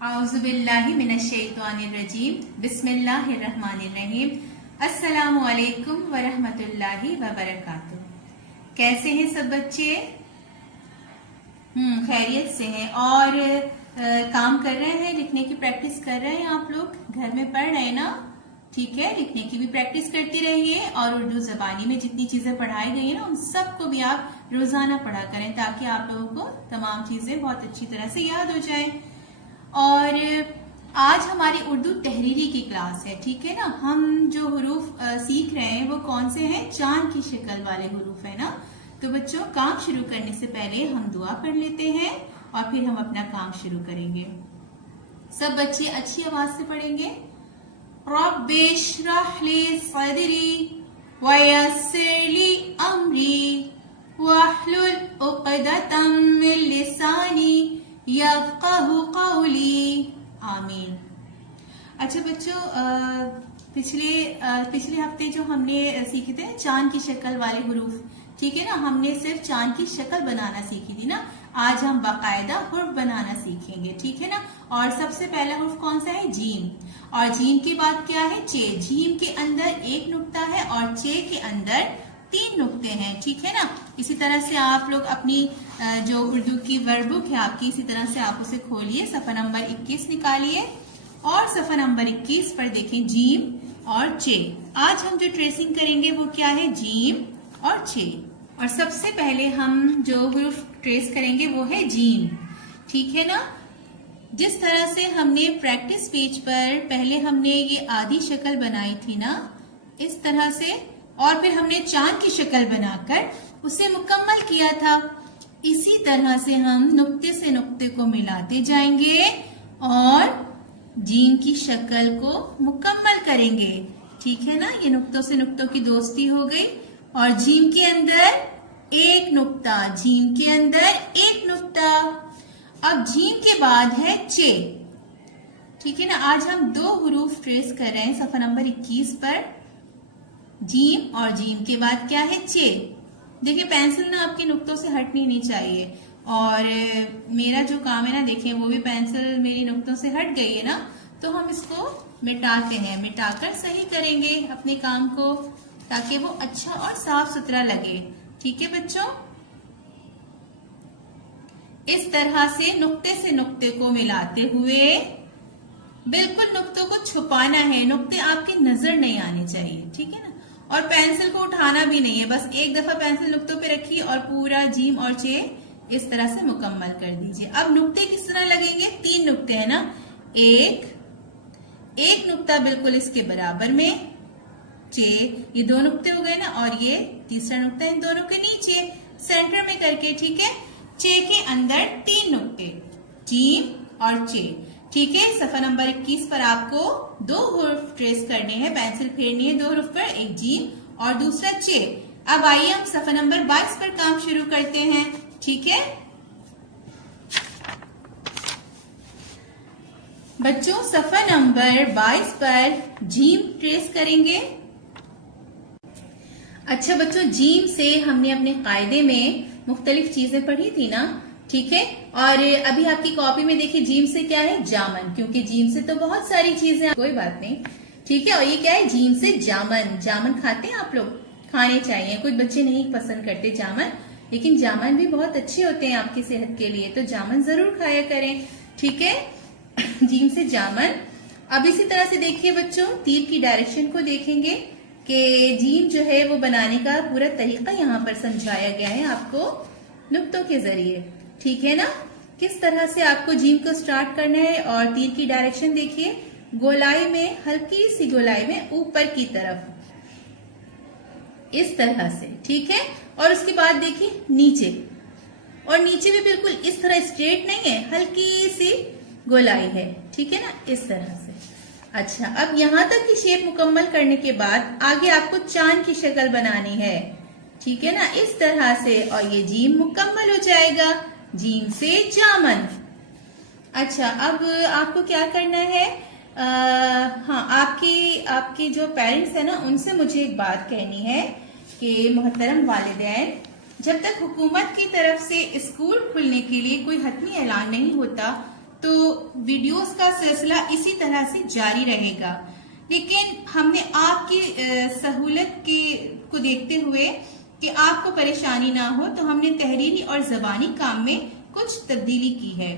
आउज़ुबिल्लाहि मिनश्शैतानिर्रजीम बिस्मिल्लाहिर्रहमानिर्रहीम। अस्सलामु अलैकुम वरहमतुल्लाहि वबरकातुह। कैसे हैं सब बच्चे? खैरियत से हैं और काम कर रहे हैं, लिखने की प्रैक्टिस कर रहे हैं। आप लोग घर में पढ़ रहे हैं ना? ठीक है, लिखने की भी प्रैक्टिस करती रहिए और उर्दू जबानी में जितनी चीजें पढ़ाई गई है ना उन सबको भी आप रोजाना पढ़ा करें ताकि आप लोगों को तमाम चीजें बहुत अच्छी तरह से याद हो जाएं। और आज हमारी उर्दू तहरीरी की क्लास है, ठीक है ना। हम जो हुरूफ सीख रहे हैं वो कौन से हैं? चांद की शक्ल वाले हुरूफ है ना। तो बच्चों, काम शुरू करने से पहले हम दुआ कर लेते हैं और फिर हम अपना काम शुरू करेंगे। सब बच्चे अच्छी आवाज से पढ़ेंगे। रब्बिश्रह ली सदरी वयस्सिर ली अमरी वहलुल उक़दतम मिन लिसानी यफ़क़हू क़ौली। आमीन। अच्छा बच्चों, पिछले हफ्ते जो हमने सीखे थे चांद की शक्ल वाले हुरूफ, ठीक है ना। हमने सिर्फ चांद की शक्ल बनाना सीखी थी ना। आज हम बाकायदा हुर्फ बनाना सीखेंगे, ठीक है ना। और सबसे पहला हुर्फ कौन सा है? जीम। और जीम के बाद क्या है? चे। जीम के अंदर एक नुक्ता है और चे के अंदर 3 नुक्ते हैं, ठीक है ना। इसी तरह से आप लोग अपनी जो उर्दू की वर्ड बुक है आपकी, इसी तरह से आप उसे खोलिए, सफा नंबर 21 निकालिए और सफा नंबर 21 पर देखें जीम और चे। आज हम जो ट्रेसिंग करेंगे वो क्या है? जीम और चे। और सबसे पहले हम जो हुरूफ ट्रेस करेंगे वो है जीम, ठीक है ना। जिस तरह से हमने प्रैक्टिस पेज पर पहले हमने ये आधी शक्ल बनाई थी ना, इस तरह से, और फिर हमने चांद की शक्ल बनाकर उसे मुकम्मल किया था। इसी तरह से हम नुक्ते से नुक्ते को मिलाते जाएंगे और जीम की शक्ल को मुकम्मल करेंगे, ठीक है ना। ये नुक्तों से नुक्तों की दोस्ती हो गई और जीम के अंदर एक नुक्ता, जीम के अंदर एक नुक्ता। अब जीम के बाद है चे, ठीक है ना। आज हम 2 हुरूफ ट्रेस कर रहे हैं सफा नंबर 21 पर, जीम और जीम के बाद क्या है? चे। देखिए पेंसिल ना आपके नुक्तों से हटनी नहीं चाहिए और मेरा जो काम है ना, देखें वो भी पेंसिल मेरी नुक्तों से हट गई है ना, तो हम इसको मिटाते हैं, मिटाकर सही करेंगे अपने काम को ताकि वो अच्छा और साफ सुथरा लगे, ठीक है बच्चों। इस तरह से नुक्ते को मिलाते हुए, बिल्कुल नुक्तों को छुपाना है, नुक्ते आपकी नजर नहीं आने चाहिए, ठीक है ना। और पेंसिल को उठाना भी नहीं है, बस एक दफा पेंसिल नुक्तों पे रखिए और पूरा जीम और चे इस तरह से मुकम्मल कर दीजिए। अब नुक्ते किस तरह लगेंगे? 3 नुक्ते हैं ना, एक नुक्ता बिल्कुल इसके बराबर में, चे, ये 2 नुक्ते हो गए ना, और ये तीसरा नुक्ता इन दोनों के नीचे सेंटर में करके, ठीक है। चे के अंदर 3 नुक्ते, जीम और चे, ठीक है। सफा नंबर 21 पर आपको 2 हुरूफ ट्रेस करने हैं, पेंसिल फेरनी है 2 हुरूफ पर, एक जीम और दूसरा चे। अब आइए हम सफा नंबर 22 पर काम शुरू करते हैं, ठीक है बच्चों। सफा नंबर 22 पर जीम ट्रेस करेंगे। अच्छा बच्चों, जीम से हमने अपने कायदे में मुख्तलिफ चीजें पढ़ी थी ना, ठीक है। और अभी आपकी कॉपी में देखिए जीम से क्या है? जामन, क्योंकि जीम से तो बहुत सारी चीजें, कोई बात नहीं, ठीक है। और ये क्या है? जीम से जामन। जामन खाते हैं आप लोग? खाने चाहिए। कुछ बच्चे नहीं पसंद करते जामन, लेकिन जामन भी बहुत अच्छे होते हैं आपकी सेहत के लिए, तो जामन जरूर खाया करें, ठीक है। जीम से जामन। अब इसी तरह से देखिए बच्चों, तीर की डायरेक्शन को देखेंगे कि जीम जो है वो बनाने का पूरा तरीका यहाँ पर समझाया गया है आपको नुक्तों के जरिए, ठीक है ना। किस तरह से आपको जीम को स्टार्ट करना है। और तीर की डायरेक्शन देखिए, गोलाई में, हल्की सी गोलाई में ऊपर की तरफ, इस तरह से, ठीक है। और उसके बाद देखिए नीचे, और नीचे भी बिल्कुल इस तरह स्ट्रेट नहीं है, हल्की सी गोलाई है, ठीक है ना, इस तरह से। अच्छा, अब यहां तक की शेप मुकम्मल करने के बाद आगे आपको चांद की शक्ल बनानी है, ठीक है ना, इस तरह से। और ये जीम मुकम्मल हो जाएगा, जीम से जामन। अच्छा, अब आपको क्या करना है? हाँ, आपके जो पेरेंट्स है ना, उनसे मुझे एक बात कहनी है कि मोहतरम वालिदैन, जब तक हुकूमत की तरफ से स्कूल खुलने के लिए कोई हतमी ऐलान नहीं होता तो वीडियोस का सिलसिला इसी तरह से जारी रहेगा। लेकिन हमने आपकी सहूलत को देखते हुए कि आपको परेशानी ना हो, तो हमने तहरीरी और जबानी काम में कुछ तब्दीली की है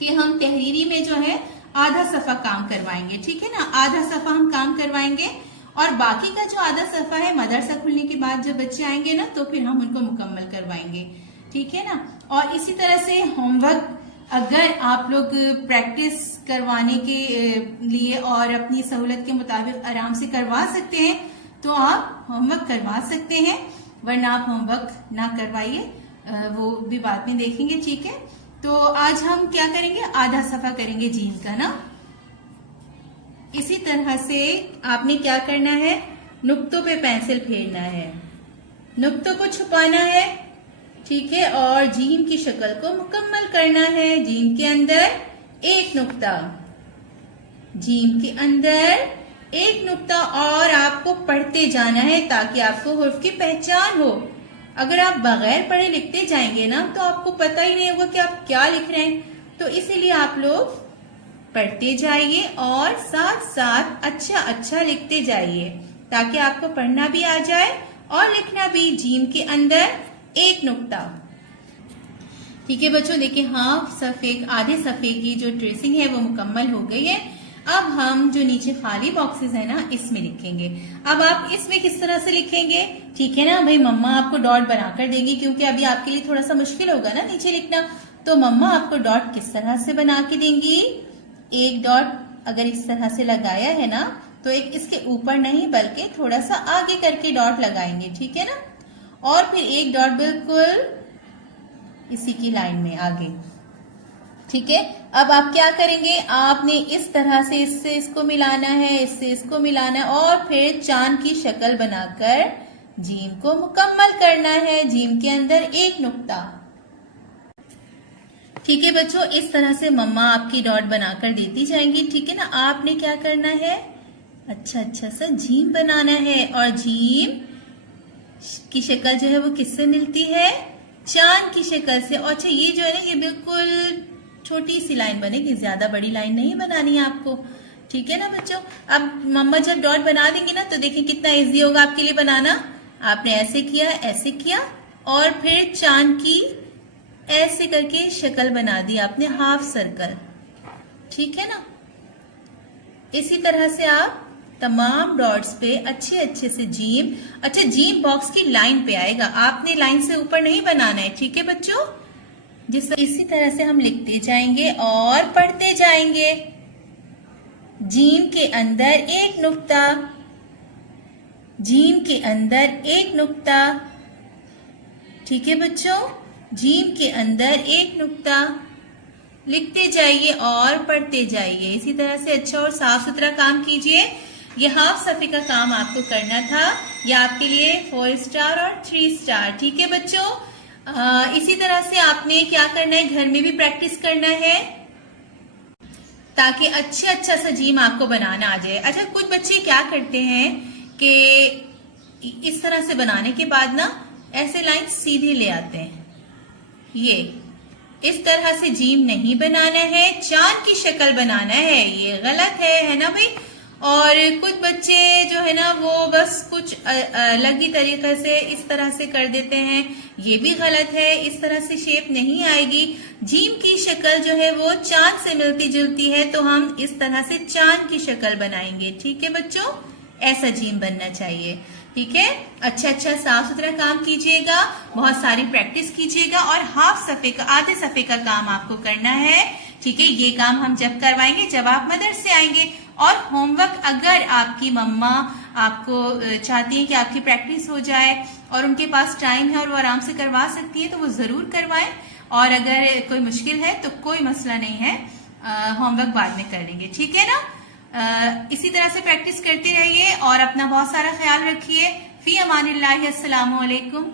कि हम तहरीरी में जो है आधा सफा काम करवाएंगे, ठीक है ना। आधा सफा हम काम करवाएंगे और बाकी का जो आधा सफा है मदरसा खुलने के बाद जब बच्चे आएंगे ना तो फिर हम उनको मुकम्मल करवाएंगे, ठीक है ना। और इसी तरह से होमवर्क अगर आप लोग प्रैक्टिस करवाने के लिए और अपनी सहूलत के मुताबिक आराम से करवा सकते हैं तो आप होमवर्क करवा सकते हैं, वरना आप होमवर्क ना करवाइए, वो भी बाद में देखेंगे, ठीक है। तो आज हम क्या करेंगे, आधा सफा करेंगे जीम का ना। इसी तरह से आपने क्या करना है, नुक्तों पे पेंसिल फेरना है, नुक्तों को छुपाना है, ठीक है, और जीम की शक्ल को मुकम्मल करना है। जीम के अंदर एक नुक्ता, जीम के अंदर एक नुक्ता, और आपको पढ़ते जाना है ताकि आपको हुर्फ की पहचान हो। अगर आप बगैर पढ़े लिखते जाएंगे ना तो आपको पता ही नहीं होगा कि आप क्या लिख रहे हैं। तो इसीलिए आप लोग पढ़ते जाइए और साथ साथ अच्छा अच्छा लिखते जाइए ताकि आपको पढ़ना भी आ जाए और लिखना भी। जीम के अंदर एक नुक्ता, ठीक है बच्चों। देखिए हाफ सफे, आधे सफे की जो ट्रेसिंग है वो मुकम्मल हो गई है। अब हम जो नीचे खाली बॉक्सेस है ना इसमें लिखेंगे। अब आप इसमें किस तरह से लिखेंगे, ठीक है ना भाई। मम्मा आपको डॉट बनाकर देंगी क्योंकि अभी आपके लिए थोड़ा सा मुश्किल होगा ना नीचे लिखना, तो मम्मा आपको डॉट किस तरह से बना के देंगी। एक डॉट अगर इस तरह से लगाया है ना तो एक इसके ऊपर नहीं बल्कि थोड़ा सा आगे करके डॉट लगाएंगे, ठीक है ना। और फिर एक डॉट बिल्कुल इसी की लाइन में आगे, ठीक है। अब आप क्या करेंगे, आपने इस तरह से इससे इसको मिलाना है, इससे इसको मिलाना है और फिर चांद की शक्ल बनाकर जीम को मुकम्मल करना है। जीम के अंदर एक नुक्ता, ठीक है बच्चों। इस तरह से मम्मा आपकी डॉट बनाकर देती जाएंगी, ठीक है ना। आपने क्या करना है, अच्छा अच्छा सा जीम बनाना है, और जीम की शक्ल जो है वो किससे मिलती है, चांद की शक्ल से। और अच्छा ये जो है ना ये बिल्कुल छोटी सी लाइन बनेगी, ज्यादा बड़ी लाइन नहीं बनानी है आपको, ठीक है ना बच्चों। अब मम्मा जब डॉट बना देंगी ना तो देखिए कितना इजी होगा आपके लिए बनाना। आपने ऐसे किया, ऐसे किया और फिर चांद की ऐसे करके शक्ल बना दी आपने, हाफ सर्कल, ठीक है ना। इसी तरह से आप तमाम डॉट्स पे अच्छे अच्छे से जीम, अच्छा जीम बॉक्स की लाइन पे आएगा, आपने लाइन से ऊपर नहीं बनाना है, ठीक है बच्चों। इसी तरह से हम लिखते जाएंगे और पढ़ते जाएंगे। जीम के अंदर एक नुक्ता, जीम के अंदर एक नुक्ता, ठीक है बच्चों। जीम के अंदर एक नुक्ता, लिखते जाइए और पढ़ते जाइए। इसी तरह से अच्छा और साफ सुथरा काम कीजिए। ये हाफ सफे का काम आपको करना था, ये आपके लिए 4 स्टार और 3 स्टार, ठीक है बच्चों। इसी तरह से आपने क्या करना है, घर में भी प्रैक्टिस करना है ताकि अच्छा सा जीम आपको बनाना आ जाए। अच्छा कुछ बच्चे क्या करते हैं कि इस तरह से बनाने के बाद ना ऐसे लाइन सीधे ले आते हैं, ये इस तरह से जीम नहीं बनाना है, चांद की शक्ल बनाना है, ये गलत है ना भाई। और कुछ बच्चे जो है ना वो बस कुछ अलग ही तरीके से इस तरह से कर देते हैं, ये भी गलत है। इस तरह से शेप नहीं आएगी। जीम की शक्ल जो है वो चांद से मिलती जुलती है, तो हम इस तरह से चांद की शक्ल बनाएंगे, ठीक है बच्चों। ऐसा जीम बनना चाहिए, ठीक है। अच्छा साफ सुथरा काम कीजिएगा, बहुत सारी प्रैक्टिस कीजिएगा और हाफ सफे का, आधे सफे का काम आपको करना है, ठीक है। ये काम हम जब करवाएंगे जब आप मदरसे आएंगे। और होमवर्क अगर आपकी मम्मा आपको चाहती है कि आपकी प्रैक्टिस हो जाए और उनके पास टाइम है और वो आराम से करवा सकती है तो वो जरूर करवाएं। और अगर कोई मुश्किल है तो कोई मसला नहीं है, होमवर्क बाद में कर लेंगे, ठीक है ना। इसी तरह से प्रैक्टिस करते रहिए और अपना बहुत सारा ख्याल रखिए। फी अमानिल्लाह, अस्सलामु अलैकुम।